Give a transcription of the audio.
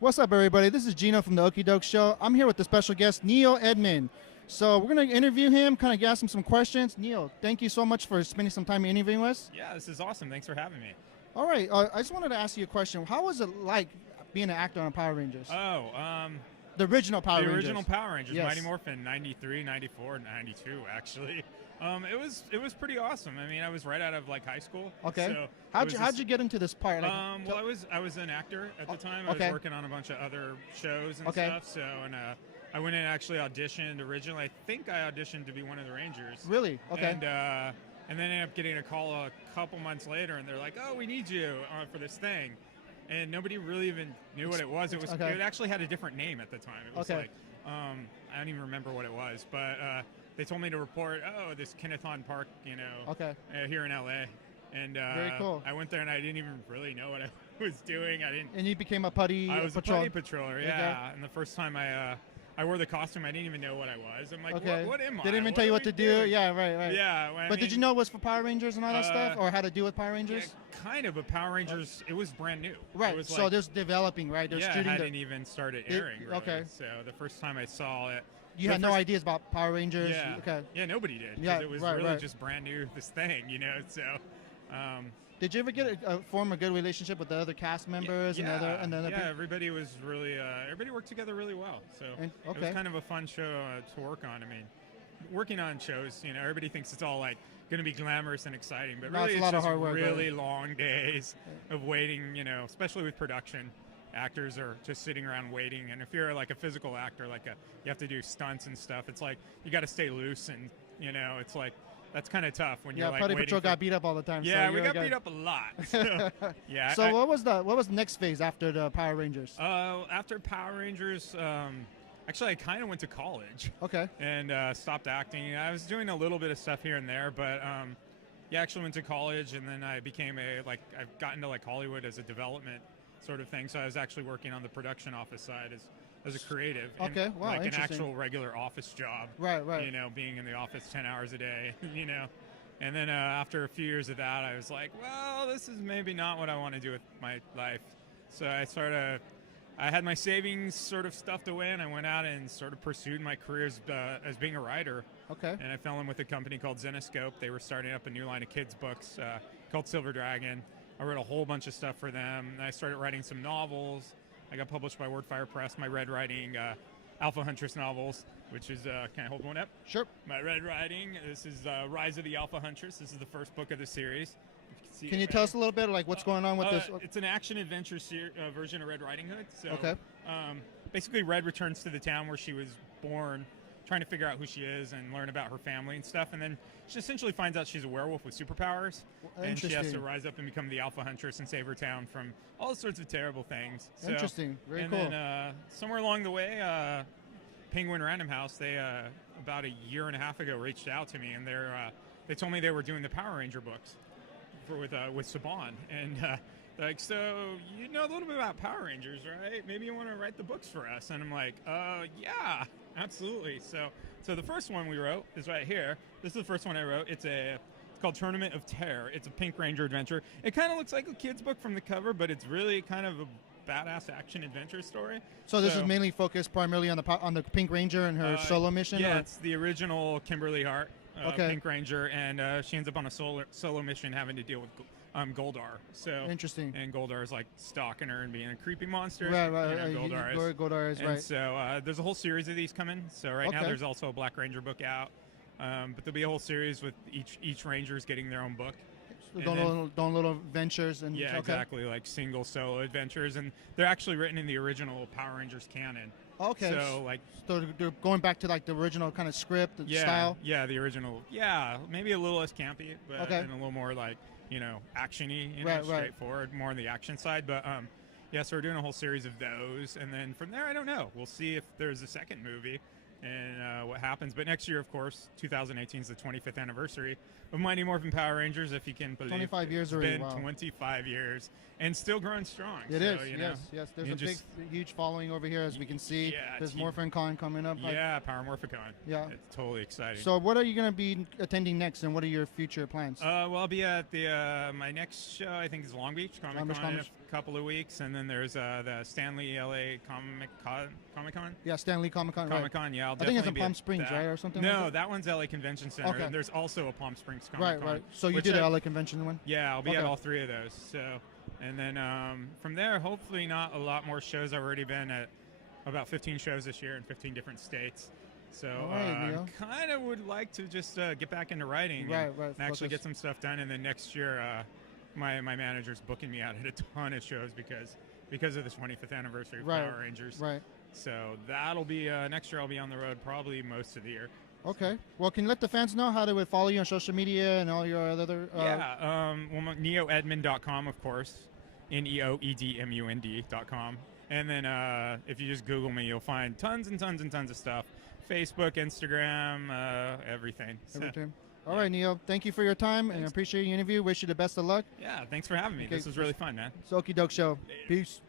What's up, everybody? This is Gino from the Okie Doke Show. I'm here with the special guest, Neo Edmund. So we're going to interview him, kind of ask him some questions. Neo, thank you so much for spending some time interviewing us. Yeah, this is awesome. Thanks for having me. All right, I just wanted to ask you a question. How was it like being an actor on Power Rangers? The original Power Rangers. The original Power Rangers, Yes. Mighty Morphin, 93, 94, 92, actually. It was pretty awesome. I mean, I was right out of like high school. Okay. So how'd you get into this part? well, I was an actor at the time. I okay. was working on a bunch of other shows and Okay. stuff. So I went and actually auditioned originally. I think I auditioned to be one of the Rangers. Really? Okay. And then ended up getting a call a couple months later, and they're like, "Oh, we need you for this thing." And nobody really even knew what it was. It actually had a different name at the time. It was like I don't even remember what it was, but they told me to report, this Kennethon Park, here in LA. And very cool. I went there and I didn't even really know what I was doing. And you became a putty I was patrol? a putty patroller, yeah. Okay. And the first time I wore the costume, I didn't even know what I was. I'm like, what am I? They didn't even tell you what to do? Yeah, right. Yeah. But did you know it was for Power Rangers and all that stuff? Or how to do with Power Rangers? Yeah, kind of, but Power Rangers, it was brand new. Right, It was so there's developing, right? There's it shooting hadn't even started airing, really. Okay. So the first time I saw it... You had no ideas about Power Rangers? Yeah, okay. Yeah, nobody did. Yeah, it was just brand new, this thing, so... Did you ever form a good relationship with the other cast members and other people? Everybody was really everybody worked together really well. So it was kind of a fun show to work on. I mean, working on shows, everybody thinks it's all like going to be glamorous and exciting, but really it's just really long days of waiting. Especially with production, actors are just sitting around waiting. And if you're like a physical actor, you have to do stunts and stuff. It's like you got to stay loose, and it's like. That's kind of tough when you're like Putty Patrol got beat up all the time. Yeah, we got beat up a lot. So, yeah. So what was the next phase after the Power Rangers? After Power Rangers, actually I kind of went to college. Okay. And stopped acting. I was doing a little bit of stuff here and there, but actually went to college, and then I became I've gotten to like Hollywood as a development sort of thing. So I was actually working on the production office side as a creative. Okay, wow, like an interesting. actual regular office job. Right. Being in the office 10 hours a day, And then after a few years of that, I was like, well, this is maybe not what I want to do with my life. So I had my savings sort of stuffed away, and I went out and sort of pursued my career as being a writer. Okay. And I fell in with a company called Zenescope. They were starting up a new line of kids' books called Silver Dragon. I wrote a whole bunch of stuff for them. And I started writing some novels. I got published by Wordfire Press, my Red Riding Alpha Huntress novels, which is, can I hold one up? Sure. My Red Riding, this is Rise of the Alpha Huntress. This is the first book of the series. Can you tell us a little bit like what's going on with this? It's an action-adventure version of Red Riding Hood. So, okay. Basically, Red returns to the town where she was born, trying to figure out who she is and learn about her family and stuff. And then she essentially finds out she's a werewolf with superpowers. And she has to rise up and become the Alpha Huntress and save her town from all sorts of terrible things. So, interesting. Very cool. And then somewhere along the way, Penguin Random House, they about a year and a half ago reached out to me, and they told me they were doing the Power Ranger books with Saban. And they're like, so you know a little bit about Power Rangers, right? Maybe you want to write the books for us. And I'm like, yeah, absolutely. So the first one we wrote is right here. This is the first one I wrote. It's called Tournament of Terror. It's a Pink Ranger adventure. It kind of looks like a kid's book from the cover, but it's really kind of a badass action adventure story. So this is mainly focused primarily on the Pink Ranger and her solo mission? Yeah, it's the original Kimberly Hart, Pink Ranger, and she ends up on a solo mission having to deal with Goldar. So interesting. And Goldar is like stalking her and being a creepy monster. Right. Goldar is right. And so there's a whole series of these coming. So right now there's also a Black Ranger book out. But there'll be a whole series with each Ranger's getting their own book. Doing little adventures and exactly, like single solo adventures, and they're actually written in the original Power Rangers canon. Okay. So they're going back to like the original kind of script and style. Yeah, the original. Yeah, maybe a little less campy, but and a little more like actiony, straightforward, more on the action side. But so we're doing a whole series of those, and then from there, I don't know. We'll see if there's a second movie. and what happens. But next year, of course, 2018 is the 25th anniversary of Mighty Morphin Power Rangers, if you can believe. 25 years it's already. been wow. 25 years and still growing strong. It so, is. you know, Yes. There's you a just- big, huge following over here, as we can see. Yeah, There's it's Morphin Con coming up. Yeah, Power Morphicon. Yeah. It's totally exciting. So, what are you going to be attending next, and what are your future plans? Well, I'll be at the my next show. I think is Long Beach Comic Con in a couple of weeks, and then there's the Stanley LA Comic Con. Yeah, Stanley Comic Con. Comic Con, yeah. I think it's in Palm Springs, right, or something. No, like that one's LA Convention Center. Okay. And there's also a Palm Springs Comic Con. Right. So you did the LA Convention one. Yeah, I'll be Okay. at all three of those. So, and then from there, hopefully not a lot more shows. I've already been at about 15 shows this year in 15 different states. So I kind of would like to just get back into writing and actually get some stuff done. And then next year, my manager's booking me out at a ton of shows because of the 25th anniversary of Power Rangers. Right. So that'll be next year. I'll be on the road probably most of the year. Okay. Well, can you let the fans know how they would follow you on social media and all your other? NeoEdmund.com, of course. NeoEdmund.com. And then if you just Google me, you'll find tons and tons and tons of stuff. Facebook, Instagram, everything. Everything. All right, Neo. Thank you for your time, and I appreciate your interview. Wish you the best of luck. Yeah, thanks for having me. This was really fun, man. It's Okie Doke Show. Peace.